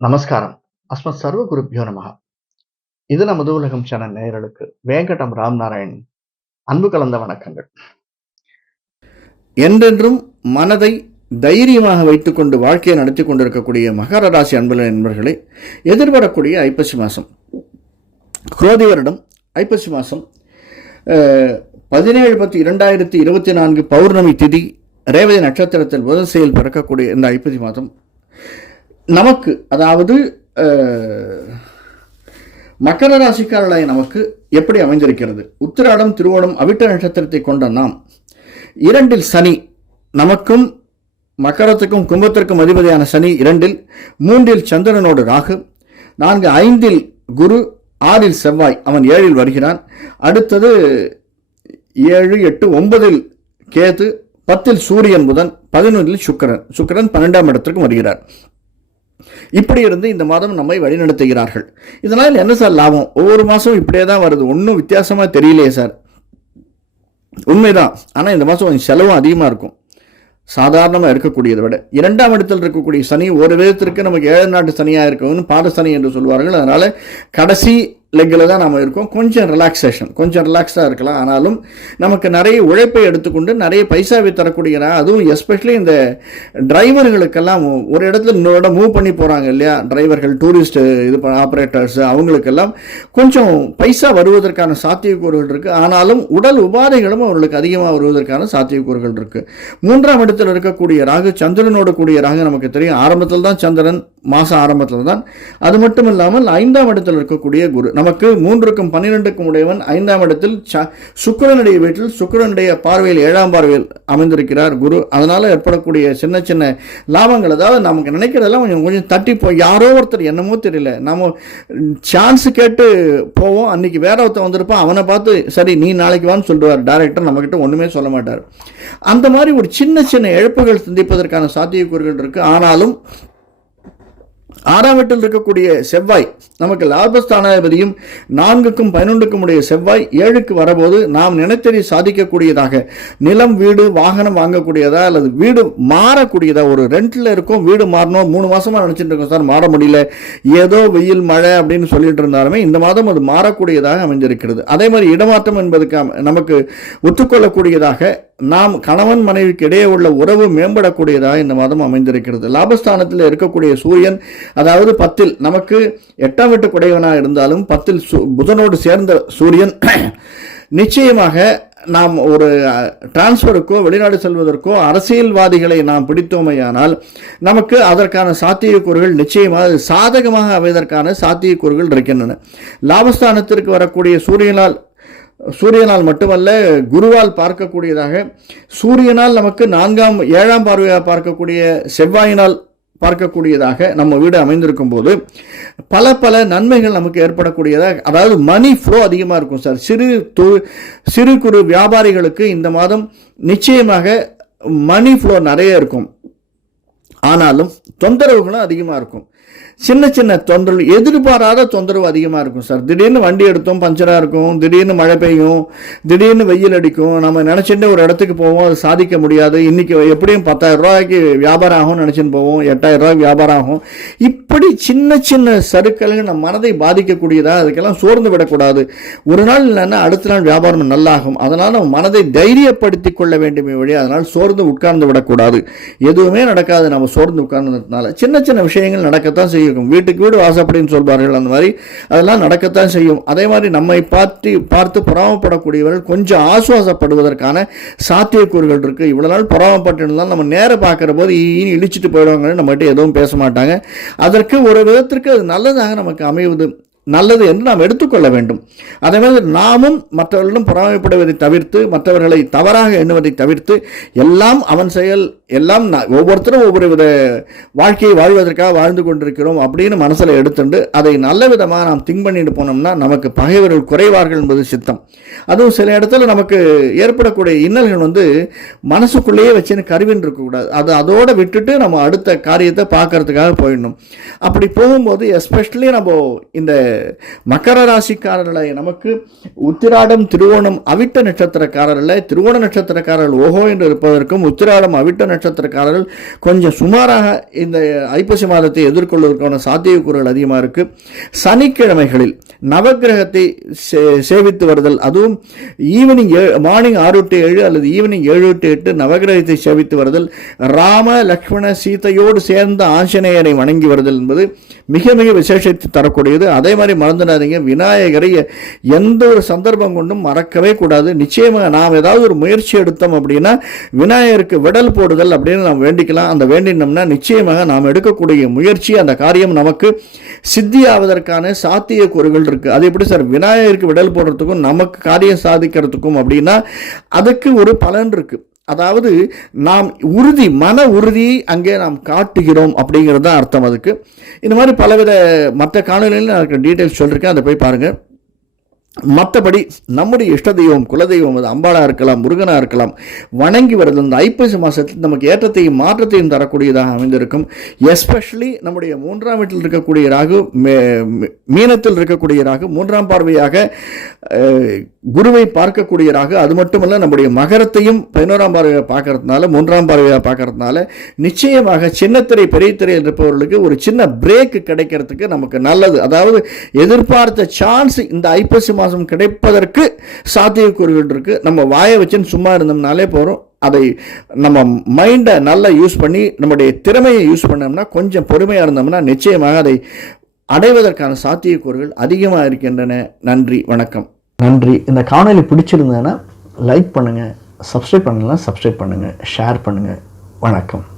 நமஸ்காரம். அஸ்மத் சர்வ குருப்பியோ நமகா இது நமது உலகம் சேனல் நேயர்களுக்கு வேங்கடம் ராம் நாராயண் அன்பு கலந்த வணக்கங்கள். என்றென்றும் மனதை தைரியமாக வைத்துக்கொண்டு வாழ்க்கையை நடத்தி கொண்டிருக்கக்கூடிய மகர ராசி அன்புல நண்பர்களை எதிர்வரக்கூடிய ஐப்பசி மாதம் குரோதி வருடம் ஐப்பசி மாதம் பதினேழு பத்து இரண்டாயிரத்தி இருபத்தி நான்கு பௌர்ணமி திதி ரேவதி நட்சத்திரத்தில் புதன் செயல் பிறக்கக்கூடிய இந்த ஐப்பசி மாதம் நமக்கு அதாவது மக்கர மகர ராசிக்காரர்களாய் நமக்கு எப்படி அமைந்திருக்கிறது? உத்திராடம் திருவோணம் அவிட்ட நட்சத்திரத்தை கொண்ட நாம் இரண்டில் சனி நமக்கும் மக்கரத்துக்கும் கும்பத்திற்கும் அதிபதியான சனி இரண்டில் மூன்றில் சந்திரனோடு ராகு நான்கு ஐந்தில் குரு ஆறில் செவ்வாய் அவன் ஏழில் வருகிறான். அடுத்தது ஏழு எட்டு ஒன்பதில் கேது பத்தில் சூரியன் புதன் பதினொன்றில் சுக்கிரன். சுக்கரன் பன்னெண்டாம் இடத்திற்கும் வருகிறார். இப்படி இருந்து இந்த மாதம் நம்மை வழிநடத்துகிறார்கள். இதனால் என்ன சார் லாபம்? ஒவ்வொரு மாதம் இப்படியே தான் வருது. ஒன்றும் வித்தியாசமாக தெரியலையே சார். உண்மைதான். ஆனால் இந்த மாதம் கொஞ்சம் செலவும் அதிகமாக இருக்கும். சாதாரணமாக இருக்கக்கூடியதை விட. இரண்டாம் இடத்தில் இருக்கக்கூடிய சனி ஒரு விதத்திற்கு நமக்கு ஏழு நாட்டு சனியாக இருக்கணும்னு பாத சனி என்று சொல்வார்கள். அதனால் கடைசி லெக்கில் தான் நம்ம இருக்கோம். கொஞ்சம் ரிலாக்ஸேஷன் கொஞ்சம் ரிலாக்ஸாக இருக்கலாம். ஆனாலும் நமக்கு நிறைய உழைப்பை எடுத்துக்கொண்டு நிறைய பைசாவை தரக்கூடிய அதுவும் எஸ்பெஷலி இந்த டிரைவர்களுக்கெல்லாம் ஒரு இடத்துல இன்னொரு இடம் மூவ் பண்ணி போகிறாங்க இல்லையா? டிரைவர்கள் டூரிஸ்ட்டு இது ஆப்ரேட்டர்ஸ் அவங்களுக்கெல்லாம் கொஞ்சம் பைசா வருவதற்கான சாத்தியக்கூறுகள் இருக்குது ஆனாலும் உடல் உபாதைகளும் அவர்களுக்கு அதிகமாக வருவதற்கான சாத்தியக்கூறுகள் இருக்குது மூன்றாம் இடத்தில் இருக்கக்கூடிய ராகு சந்திரனோட கூடிய ராகு நமக்கு தெரியும். ஆரம்பத்தில் தான் சந்திரன் மாதம் ஆரம்பத்தில் தான். அது மட்டும் இல்லாமல் ஐந்தாம் இடத்தில் இருக்கக்கூடிய குரு. நமக்கு மூன்றுக்கும் பன்னிரெண்டுக்கும் உடையவன் ஐந்தாம் இடத்தில் ச சுக்கிரனுடைய வீட்டில் சுக்கிரனுடைய பார்வையில் ஏழாம் பார்வையில் அமைந்திருக்கிறார் குரு. அதனால் ஏற்படக்கூடிய சின்ன சின்ன லாபங்கள் அதாவது நமக்கு நினைக்கிறதெல்லாம் கொஞ்சம் கொஞ்சம் தட்டி போ யாரோ ஒருத்தர் என்னமோ தெரியல. நம்ம சான்ஸ் கேட்டு போவோம். அன்னைக்கு வேற ஒருத்தன் வந்திருப்பான். அவனை பார்த்து சரி நீ நாளைக்கு வான்னு சொல்லுவார். டேரக்டர் நம்மக்கிட்ட ஒன்றுமே சொல்ல மாட்டார். அந்த மாதிரி ஒரு சின்ன சின்ன இழப்புகள் சந்திப்பதற்கான சாத்தியக்கூறுகள் இருக்குது ஆனாலும் ஆறாம் வீட்டில் இருக்கக்கூடிய செவ்வாய் நமக்கு லாபஸ்தானாதிபதியும் நான்குக்கும் பதினொன்றுக்கும் உடைய செவ்வாய் ஏழுக்கு வரபோது நாம் நினைத்ததை சாதிக்கக்கூடியதாக நிலம் வீடு வாகனம் வாங்கக்கூடியதா அல்லது வீடு மாறக்கூடியதா ஒரு ரெண்டில் இருக்கும் வீடு மாறணும் மூணு மாதமாக நினச்சிட்டு இருக்கோம் சார் மாற முடியல ஏதோ வெயில் மழை அப்படின்னு சொல்லிட்டு இருந்தாலுமே இந்த மாதம் அது மாறக்கூடியதாக அமைஞ்சிருக்கிறது. அதே மாதிரி இடமாற்றம் என்பதுக்கு நமக்கு ஒத்துக்கொள்ளக்கூடியதாக நாம் கணவன் மனைவிக்கு இடையே உள்ள உறவு மேம்படக்கூடியதாக இந்த மாதம் அமைந்திருக்கிறது. லாபஸ்தானத்தில் இருக்கக்கூடிய சூரியன் அதாவது பத்தில் நமக்கு எட்டாம் வீட்டு குடையவனாக இருந்தாலும் பத்தில் புதனோடு சேர்ந்த சூரியன் நிச்சயமாக நாம் ஒரு டிரான்ஸ்ஃபருக்கோ வெளிநாடு செல்வதற்கோ அரசியல்வாதிகளை நாம் பிடித்தோமையானால் நமக்கு அதற்கான சாத்தியக்கூறுகள் நிச்சயமாக சாதகமாக அமைவதற்கான சாத்தியக்கூறுகள் இருக்கின்றன. லாபஸ்தானத்திற்கு வரக்கூடிய சூரியனால் சூரியனால் மட்டுமல்ல குருவால் பார்க்கக்கூடியதாக சூரியனால் நமக்கு நான்காம் ஏழாம் பார்வையாக பார்க்கக்கூடிய செவ்வாயினால் பார்க்கக்கூடியதாக நம்ம வீடு அமைந்திருக்கும் போது பல பல நன்மைகள் நமக்கு ஏற்படக்கூடியதாக அதாவது மணி ஃப்ளோ அதிகமாக இருக்கும் சார். சிறு து சிறு குறு வியாபாரிகளுக்கு இந்த மாதம் நிச்சயமாக மணி ஃப்ளோ நிறைய இருக்கும். ஆனாலும் தொந்தரவுகளும் அதிகமாக இருக்கும். சின்ன சின்ன தொந்தரவு எதிர்பாராத தொந்தரவு அதிகமாக இருக்கும் சார். திடீர்னு வண்டி எடுத்தோம் பஞ்சராக இருக்கும் திடீர்னு மழை பெய்யும் திடீர்னு வெயில் அடிக்கும் நம்ம நினச்சிட்டு ஒரு இடத்துக்கு போவோம் அது சாதிக்க முடியாது. இன்னைக்கு எப்படியும் பத்தாயிரம் ரூபாய்க்கு வியாபாரம் ஆகும் நினச்சின்னு போவோம் எட்டாயிரம் ரூபாய்க்கு வியாபாரம் ஆகும். இப்படி சின்ன சின்ன சருக்கள்கள் நம்ம மனதை பாதிக்கக்கூடியதாக அதுக்கெல்லாம் சோர்ந்து விடக்கூடாது. ஒரு நாள் இல்லைன்னா அடுத்த நாள் வியாபாரம் நல்லாகும். அதனால் நம்ம மனதை தைரியப்படுத்தி கொள்ள வேண்டுமே வழி அதனால் சோர்ந்து உட்கார்ந்து விடக்கூடாது. எதுவுமே நடக்காது. நம்ம சோர்ந்து உட்கார்ந்ததுனால சின்ன சின்ன விஷயங்கள் நடக்கத்தான் செய்யும். வீட்டுக்கு வீடு வாசப்படின்னு சொல்வார்கள். அந்த மாதிரி அதெல்லாம் நடக்கத்தான் செய்யும். அதே மாதிரி நம்மை பார்த்து பார்த்து புறாமப்படக்கூடியவர்கள் கொஞ்சம் ஆசுவாசப்படுவதற்கான சாத்தியக்கூறுகள் இருக்குது இவ்வளோ நாள் பொறாமப்பட்டு இருந்தாலும் நம்ம நேரம் பார்க்குற போது ஈன்னு இழிச்சிட்டு போயிடுவாங்கன்னு நம்மகிட்ட எதுவும் பேச மாட்டாங்க. அதற்கு ஒரு விதத்திற்கு அது நல்லதாக நமக்கு அமைவது நல்லது என்று நாம் எடுத்துக்கொள்ள வேண்டும். அதே மாதிரி நாமும் மற்றவர்களிடம் பொறாமைப்படுவதை தவிர்த்து மற்றவர்களை தவறாக எண்ணுவதை தவிர்த்து எல்லாம் அவன் செயல் எல்லாம் நான் ஒவ்வொருத்தரும் ஒவ்வொரு வித வாழ்க்கையை வாழ்வதற்காக வாழ்ந்து கொண்டிருக்கிறோம் அப்படின்னு மனசில் எடுத்துண்டு அதை நல்ல விதமாக நாம் திங்க் பண்ணிட்டு போனோம்னா நமக்கு பகைவர்கள் குறைவார்கள் என்பது சித்தம். அதுவும் சில இடத்துல நமக்கு ஏற்படக்கூடிய இன்னல்கள் வந்து மனசுக்குள்ளேயே வச்சுன்னு கருவின்னு இருக்கக்கூடாது. அது அதோடு விட்டுட்டு நம்ம அடுத்த காரியத்தை பார்க்கறதுக்காக போயிடணும். அப்படி போகும்போது எஸ்பெஷலி நம்ம இந்த மக்கர ராசிக்காரர்களை நமக்கு உத்திராடம் திருவோணம் அவிட்ட நட்சத்திரக்காரர்கள் திருவோண நட்சத்திரக்காரர்கள் ஓஹோ என்று இருப்பதற்கும் உத்திராடம் அவிட்ட நட்சத்திரக்காரர்கள் கொஞ்சம் சுமாராக இந்த ஐப்பசி மாதத்தை எதிர்கொள்வதற்கான சாத்தியக்கூறுகள் அதிகமாக இருக்கு. சனிக்கிழமைகளில் நவக்கிரகத்தை சே- சேவித்து வருதல் அதுவும் ஈவினிங் ஏ மார்னிங் ஆறு டு ஏழு அல்லது ஈவினிங் ஏழு டு எட்டு நவக்கிரகத்தை சேவித்து வருதல். ராம லக்ஷ்மண சீதையோடு சேர்ந்த ஆஞ்சநேயரை வணங்கி வருதல் என்பது மிக மிக விசேஷத்தை தரக்கூடியது. அதே மாதிரி மறந்துடாதீங்க. விநாயகரை எந்த ஒரு சந்தர்ப்பம் கொண்டும் மறக்கவே கூடாது. நிச்சயமாக நாம் ஏதாவது ஒரு முயற்சி எடுத்தோம் அப்படின்னா விநாயகருக்கு விடல் போடுதல் அப்படின்னு நாம் வேண்டிக்கலாம். அந்த வேண்டினோம்னா நிச்சயமாக நாம் எடுக்கக்கூடிய முயற்சி அந்த காரியம் நமக்கு சித்தியாவதற்கான சாத்தியக்கூறுகள் இருக்குது அது எப்படி சார்? விநாயகருக்கு விடல் போடுறதுக்கும் நமக்கு காரியம் சாதிக்கிறதுக்கும் அப்படின்னா அதுக்கு ஒரு பலன் இருக்குது அதாவது நாம் உறுதி மன உறுதியை அங்கே நாம் காட்டுகிறோம் அப்படிங்கிறது தான் அர்த்தம் அதுக்கு. இந்த மாதிரி பலவித மற்ற காணொலிகளில் நான் டீட்டெயில்ஸ் சொல்லியிருக்கேன் அதை போய் பாருங்கள் மற்றபடி நம்முடைய இஷ்ட தெய்வம் குலதெய்வம் அது அம்பாளாக இருக்கலாம் முருகனா இருக்கலாம் வணங்கி வருது இந்த ஐப்பசி மாதத்தில் நமக்கு ஏற்றத்தையும் மாற்றத்தையும் தரக்கூடியதாக அமைந்திருக்கும். எஸ்பெஷலி நம்முடைய மூன்றாம் வீட்டில் இருக்கக்கூடிய ராகு மீனத்தில் இருக்கக்கூடிய ராகு மூன்றாம் பார்வையாக குருவை பார்க்கக்கூடிய ராகு அது மட்டுமல்ல நம்முடைய மகரத்தையும் பதினோராம் பார்வையாக பார்க்கறதுனால மூன்றாம் பார்வையாக பார்க்கறதுனால நிச்சயமாக சின்னத்திரை பெரிய திரையில் இருப்பவர்களுக்கு ஒரு சின்ன பிரேக் கிடைக்கிறதுக்கு நமக்கு நல்லது. அதாவது எதிர்பார்த்த சான்ஸ் இந்த ஐப்பசி மாதம் கிடைப்பதற்கு சாத்தியக்கூறுகள் இருக்குது நம்ம வாயை வச்சுன்னு சும்மா இருந்தோம்னாலே போகிறோம் அதை நம்ம மைண்டை நல்லா யூஸ் பண்ணி நம்முடைய திறமையை யூஸ் பண்ணோம்னா கொஞ்சம் பொறுமையாக இருந்தோம்னா நிச்சயமாக அதை அடைவதற்கான சாத்தியக்கூறுகள் அதிகமாக இருக்கின்றன. நன்றி வணக்கம். நன்றி. இந்த காணொலி பிடிச்சிருந்தேன்னா லைக் பண்ணுங்கள் சப்ஸ்கிரைப் பண்ணலாம் சப்ஸ்கிரைப் பண்ணுங்கள் ஷேர் பண்ணுங்கள் வணக்கம்.